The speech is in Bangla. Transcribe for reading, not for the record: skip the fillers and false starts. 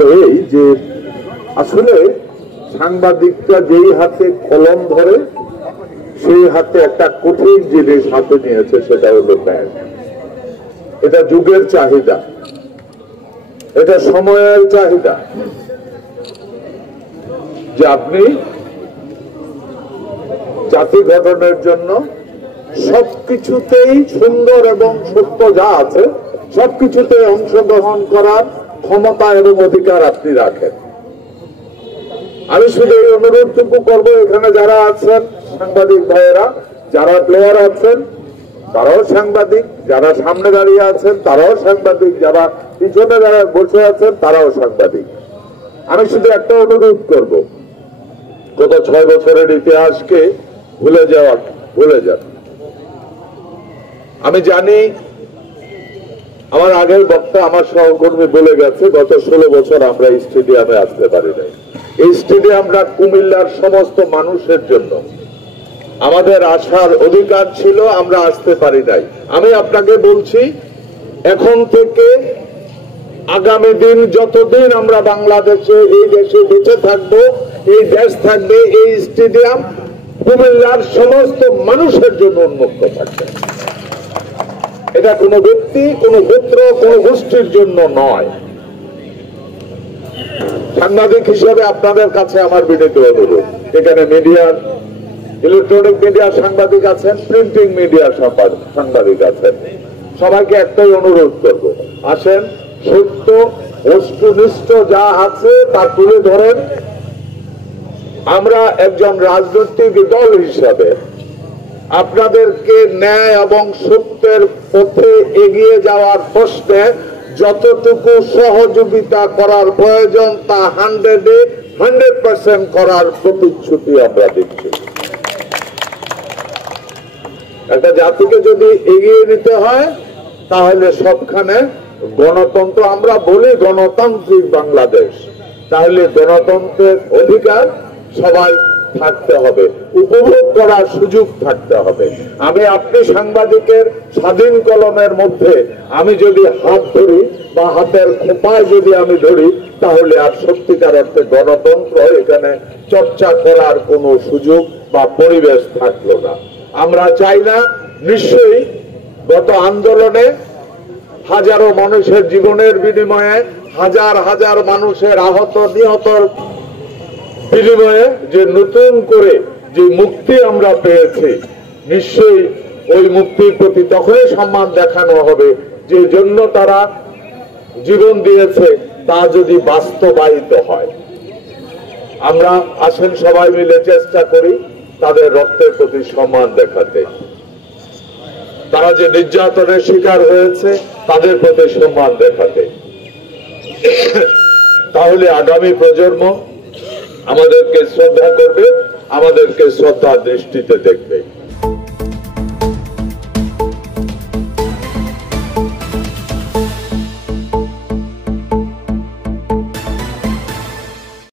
এই যে আসলে সাংবাদিকরা যেই হাতে কলম ধরে সেই হাতে একটা কঠিন জিনিস হাতে নিয়েছে, সেটা হলো ব্যাংক। এটা যুগের চাহিদা, এটা সময়ের চাহিদা যে আপনি জাতি গঠনের জন্য সবকিছুতেই সুন্দর এবং সত্য যা আছে সবকিছুতে অংশগ্রহণ করার ক্ষমতা এবং অধিকার আপনি রাখেন। আমি শুধু এই অনুরোধটুকু করবো, এখানে যারা আছেন সাংবাদিক ভাইয়েরা, যারা প্লেয়ার আছেন তারাও সাংবাদিক, যারা সামনে দাঁড়িয়ে আছেন তারাও সাংবাদিক, যারা পিছনে যারা বসে আছেন তারাও সাংবাদিক। আমি শুধু একটা অনুরোধ করব, গত 6 বছরের ইতিহাসকে ভুলে যান। আমি জানি আমার আগের বক্তা আমার সহকর্মী বলে গেছে, গত 16 বছর আমরা এই স্টেডিয়ামে আসতে পারি নাই। এই স্টেডিয়ামটা কুমিল্লার সমস্ত মানুষের জন্য, আমাদের আসার অধিকার ছিল, আমরা আসতে পারি নাই। আমি আপনাকে বলছি, এখন থেকে আগামী দিন যতদিন আমরা বাংলাদেশে এই দেশে বেঁচে থাকবো, এই দেশ থাকবে, এই স্টেডিয়াম কুমিল্লার সমস্ত মানুষের জন্য উন্মুক্ত থাকবে। এটা কোনো ব্যক্তি, কোনো গোত্র, কোনো গোষ্ঠীর জন্য নয়। সাংবাদিক হিসেবে আপনাদের কাছে আমার বিনীত অনুরোধ, এখানে মিডিয়ার, ইলেকট্রনিক মিডিয়ার সাংবাদিক আছেন, প্রিন্টিং মিডিয়ার সাংবাদিক আছেন, সবাইকে একটাই অনুরোধ করব, আসেন সত্য বস্তুনিষ্ঠ যা আছে তা তুলে ধরেন। আমরা একজন রাজনৈতিক দল হিসাবে আপনাদেরকে ন্যায় এবং সত্যের পথে এগিয়ে যাওয়ার প্রশ্নে যতটুকু সহযোগিতা করার প্রয়োজন তা 100% করার প্রতিশ্রুতি আমরা দিচ্ছি। একটা জাতিকে যদি এগিয়ে নিতে হয় তাহলে সবখানে গণতন্ত্র, আমরা বলি গণতান্ত্রিক বাংলাদেশ, তাহলে গণতন্ত্রের অধিকার সবাই থাকতে হবে, উপভোগ করার সুযোগ থাকতে হবে। আপনি সাংবাদিকের স্বাধীন কলমের মধ্যে আমি যদি হাত ধরি বা হাতের খোঁপায় যদি আমি ধরি, তাহলে আর সত্যিকার অর্থে গণতন্ত্র এখানে চর্চা করার কোনো সুযোগ বা পরিবেশ থাকলো না। আমরা চাই না। নিশ্চয়ই গত আন্দোলনে হাজারো মানুষের জীবনের বিনিময়ে, হাজার হাজার মানুষের আহত নিহতর বিনিময়ে যে নতুন করে যে মুক্তি আমরা পেয়েছি, নিশ্চয়ই ওই মুক্তির প্রতি তখনই সম্মান দেখানো হবে যে জন্য তারা জীবন দিয়েছে তা যদি বাস্তবায়িত হয়। আমরা আসেন সবাই মিলে চেষ্টা করি তাদের রক্তের প্রতি সম্মান দেখাতে, তারা যে নির্যাতনের শিকার হয়েছে তাদের প্রতি সম্মান দেখাতে। তাহলে আগামী প্রজন্ম আমাদেরকে শ্রদ্ধা করবে, আমাদেরকে শ্রদ্ধার দৃষ্টিতে দেখবে।